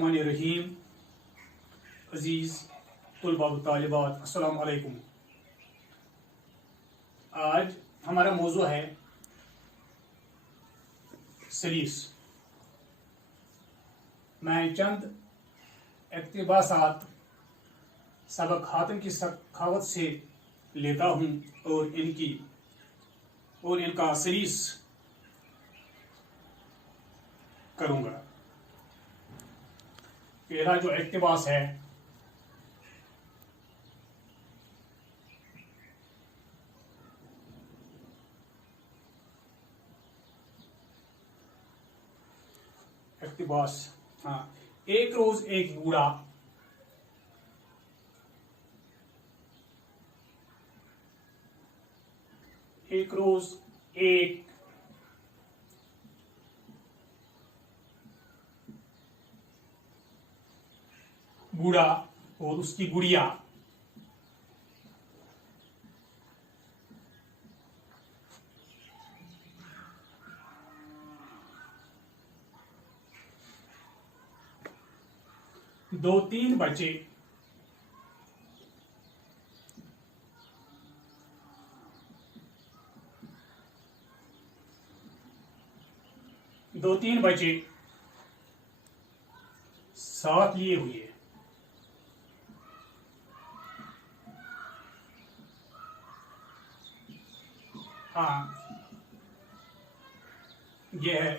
बिस्मिल्लाहिर्रहमानिर्रहीम। अजीज़ तुलबा व तालिबात, अस्सलाम वालेकुम। आज हमारा मौजू है सलीस। मैं चंद इक़्तिबासात सबक हातिम की सखावत से लेता हूँ और इनका सलीस करूँगा। पहला जो इक़्तिबास है, इक़्तिबास, एक रोज एक बूढ़ा और उसकी गुड़िया दो तीन बच्चे साथ लिए हुए। यह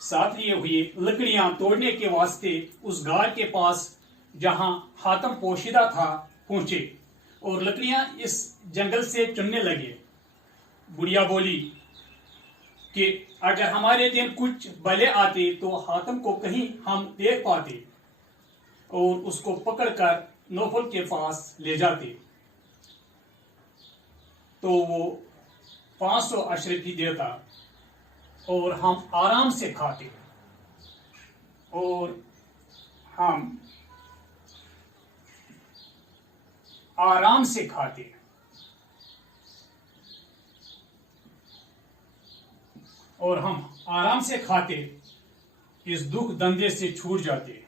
साथ लिए हुए लकड़ियां तोड़ने के वास्ते उस गार के पास जहां हातिम पोशीदा था पहुंचे और लकड़ियां इस जंगल से चुनने लगे। बुढ़िया बोली कि अगर हमारे दिन कुछ भले आते तो हातिम को कहीं हम देख पाते और उसको पकड़कर नौफल के पास ले जाते तो वो 500 अशरफी देता और हम आराम से खाते और हम आराम से खाते, इस दुख धंधे से छूट जाते।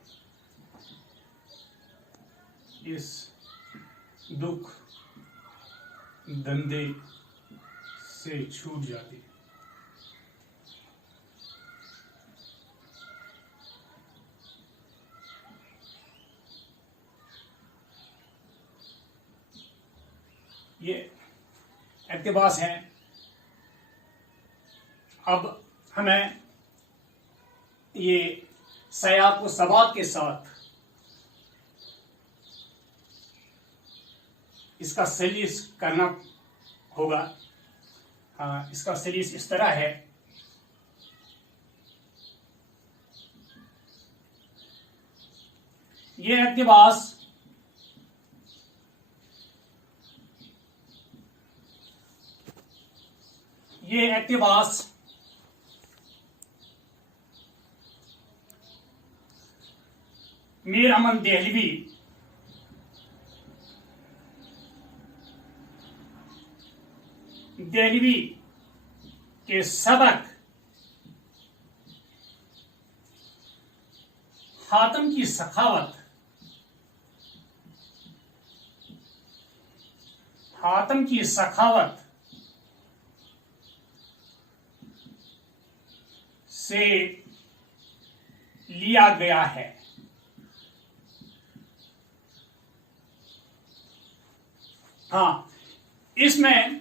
ये इक़्तिबास है। अब हमें ये सयाक व सबाक के साथ इसका सलीस करना होगा। इसका सलीस इस तरह है। ये इक़्तिबास मीर अमन देहलवी के सबक हातिम की सखावत से लिया गया है। इसमें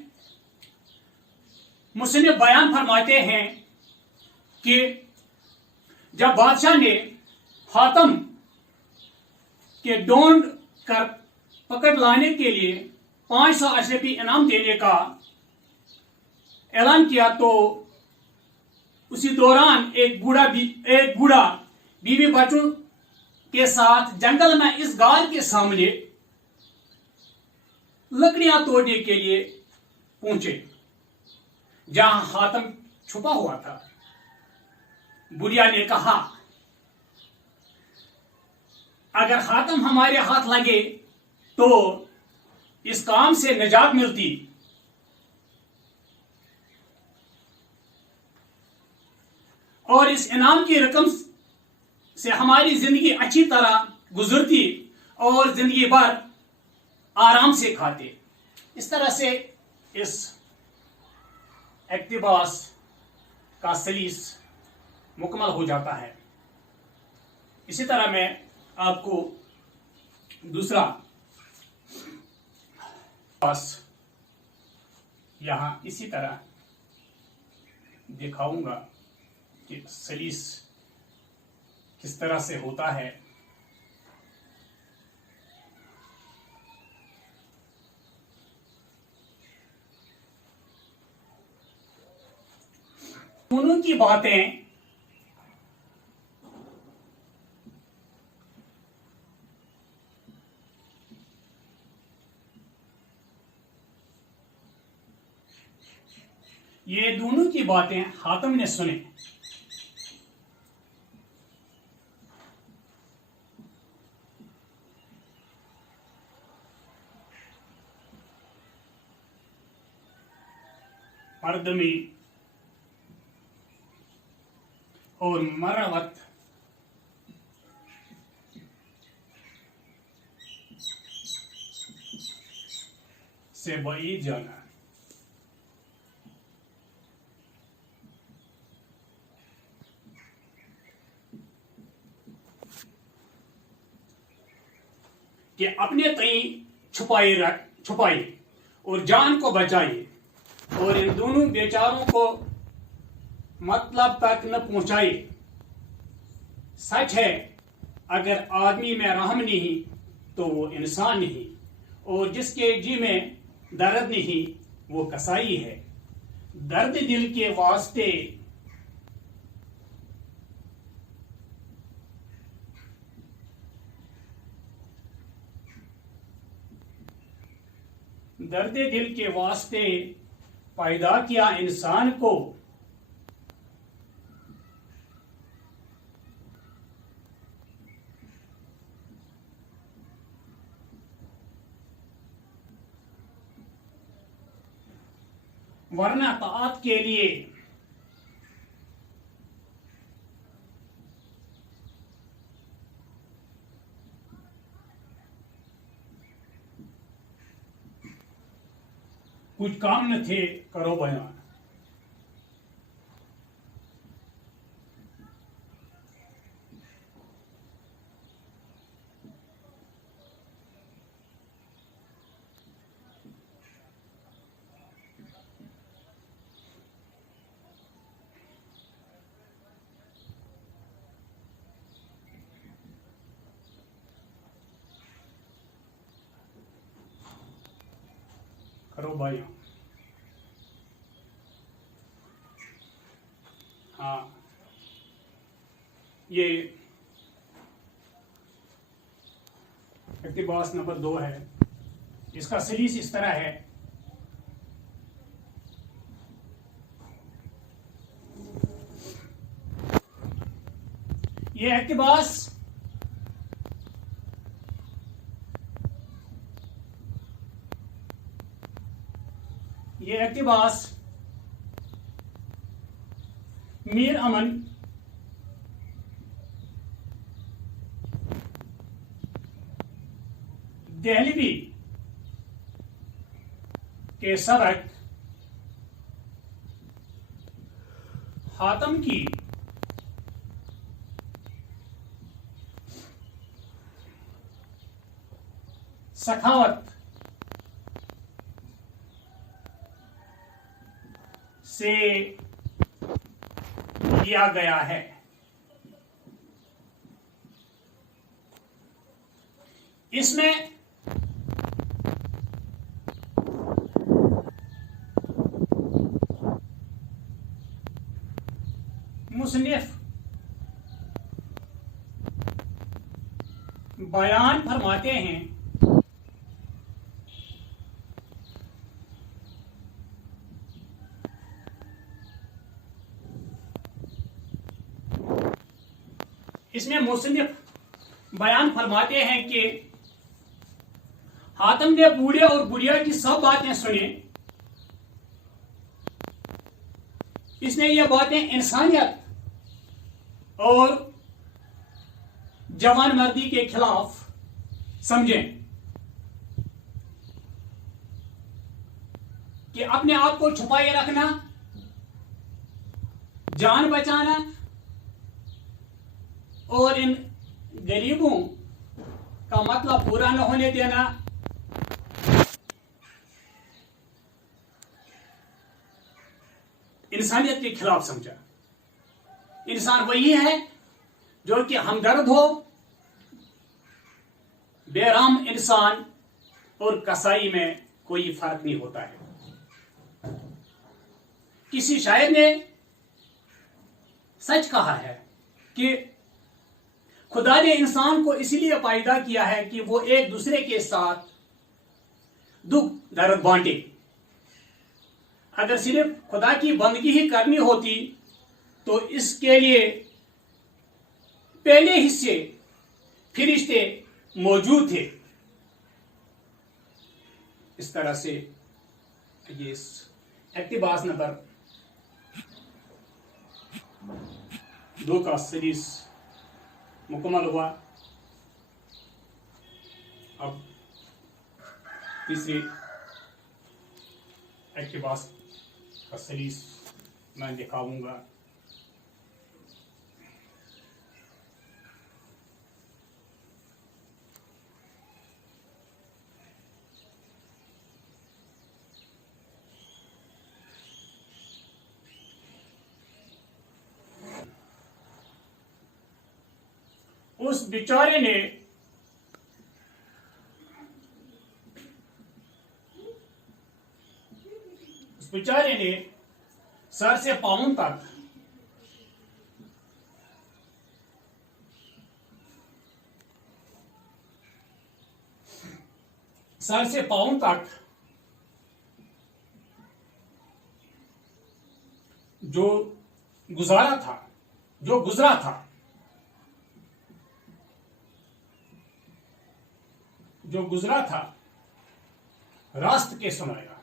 मुसन्निफ बयान फरमाते हैं कि जब बादशाह ने हातिम के ढूंढ कर पकड़ लाने के लिए 500 अशरफी इनाम देने का ऐलान किया तो उसी दौरान एक बूढ़ा बीवी बच्चों के साथ जंगल में इस गार के सामने लकड़ियां तोड़ने के लिए पहुंचे जहां हातिम छुपा हुआ था। बुढ़िया ने कहा, अगर हातिम हमारे हाथ लगे तो इस काम से निजात मिलती। और इस इनाम की रकम से हमारी जिंदगी अच्छी तरह गुजरती और जिंदगी भर आराम से खाते। इस तरह से इस इक्तिबास का सलीस मुकम्मल हो जाता है। इसी तरह मैं आपको दूसरा पास यहां इसी तरह दिखाऊंगा कि सलीस किस तरह से होता है। दोनों की बातें ये दोनों की बातें हातिम ने सुनी। मर्दमी और मरवत से बईद जाना। कि अपने तई छुपाई और जान को बचाई और इन दोनों बेचारों को मतलब तक न पहुंचाए। सच है, अगर आदमी में रहम नहीं तो वो इंसान नहीं, और जिसके जी में दर्द नहीं वो कसाई है। दर्द दिल के वास्ते दर्द दिल के वास्ते पैदा किया इंसान को, वरना ताअत के लिए कुछ काम न थे, करो बयान। करो भाइयों। हाँ, ये इक्तिबास नंबर 2 है। इसका सलीस इस तरह है। ये इक्तिबास मीर अमन दहलवी के सबक हातिम की सखावत से लिया गया है। इसमें मुसन्निफ बयान फरमाते हैं इसमें मुसन्निफ बयान फरमाते हैं कि हातिम ने बूढ़े और बुढ़िया की सब बातें सुनी। इसने ये बातें इंसानियत और जवान मर्दी के खिलाफ समझें कि अपने आप को छुपाए रखना, जान बचाना और इन गरीबों का मतलब पूरा न होने देना, इंसानियत के खिलाफ समझा। इंसान वही है जो कि हमदर्द हो, बेराम इंसान और कसाई में कोई फर्क नहीं होता है। किसी शायर ने सच कहा है कि खुदा ने इंसान को इसलिए पैदा किया है कि वो एक दूसरे के साथ दुख दर्द बांटे। अगर सिर्फ खुदा की बंदगी ही करनी होती तो इसके लिए पहले हिस्से फरिश्ते मौजूद थे। इस तरह से ये इक्तिबास नंबर 2 का सीरीज मुकम्मल हुआ। अब तीसरी इक्तिबास का सीरीज मैं दिखाऊंगा। उस बेचारे ने सर से पांव तक जो गुजरा था रास्त के सुनाया।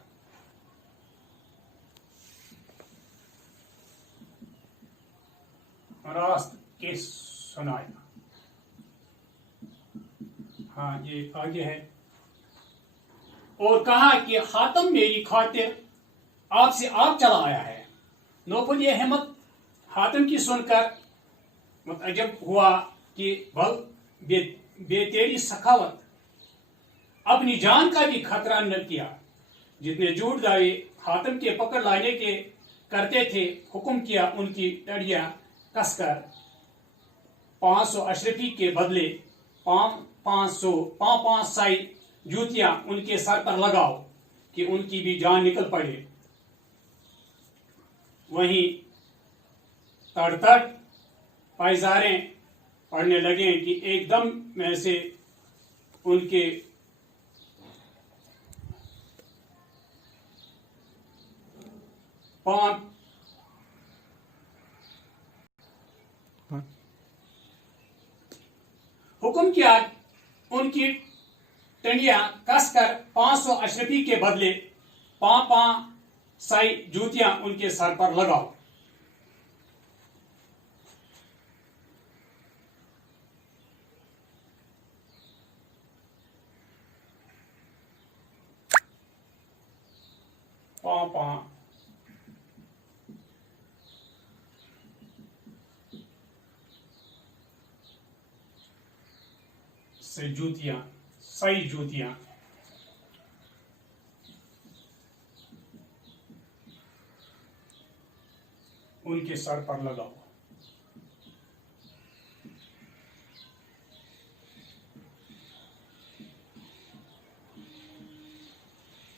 हाँ, ये आगे है। और कहा कि हातम मेरी खातिर आपसे आप चला आया है। नौफल ये हिम्मत हातम की सुनकर मुतअज्जब हुआ कि बल तेरी सखावत अपनी जान का भी खतरा न किया। जितने झूठ दावे हातम के पकड़ लाने के करते थे, हुक्म किया उनकी टड़ियां कसकर 500 अशरफी के बदले 500 साई जूतियां उनके सर पर लगाओ कि उनकी भी जान निकल पड़े। वहीं तड़तड़ पायजारें पड़ने लगे कि एकदम में से उनके पांव हुक्म किया उनकी टंडियां कसकर 500 अशरफी के बदले 5 साई जूतियां उनके सर पर लगाओ। पां से साई जूतियां उनके सर पर लगाओ।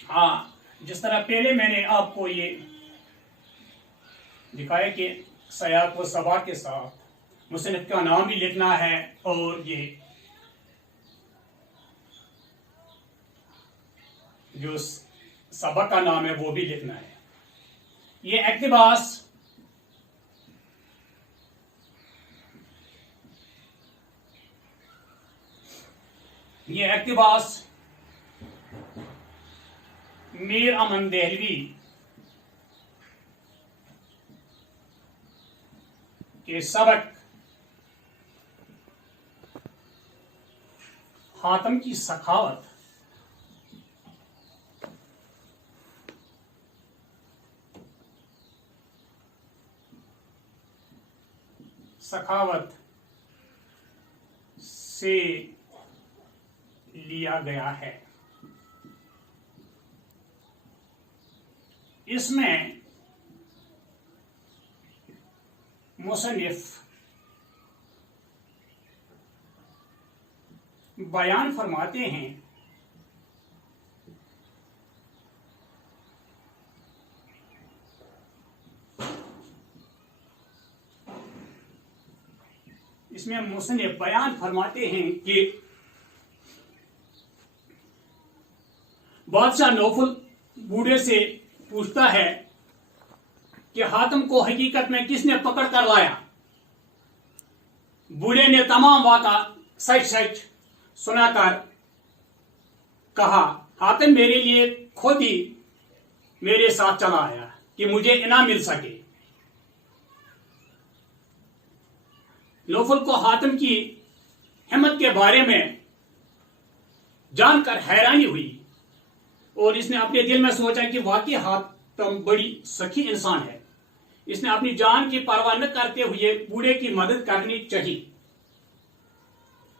हाँ, जिस तरह पहले मैंने आपको ये दिखाया कि सयाक व सबा के साथ मुसन्निफ का नाम भी लिखना है और ये जो सबक का नाम है वो भी लिखना है। ये इक्तिबास मीर अमन देहलवी के सबक हातिम की सखावत। सखावत से लिया गया है। इसमें मुसन्निफ बयान फरमाते हैं कि बादशाह नौफल बूढ़े से पूछता है कि हातिम को हकीकत में किसने पकड़ कर लाया। बूढ़े ने तमाम वाक़ा सच सच सुनाकर कहा, हातिम मेरे लिए खुद ही मेरे साथ चला आया कि मुझे इनाम मिल सके। नौफल को हातिम की हिम्मत के बारे में जानकर हैरानी हुई और इसने अपने दिल में सोचा कि वाकई हातिम बड़ी सखी इंसान है, इसने अपनी जान की परवाह न करते हुए बूढ़े की मदद करनी चाहिए।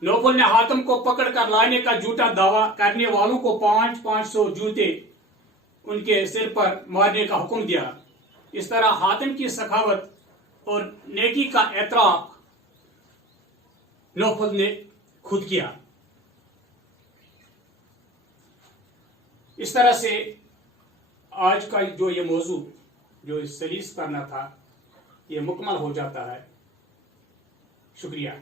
नौफल ने हातिम को पकड़कर लाने का झूठा दावा करने वालों को 500 जूते उनके सिर पर मारने का हुक्म दिया। इस तरह हातिम की सखावत और नेकी का एतराफ नौफल ने खुद किया। इस तरह से आज का जो ये मौजू जो सलीस करना था ये मुकम्मल हो जाता है। शुक्रिया।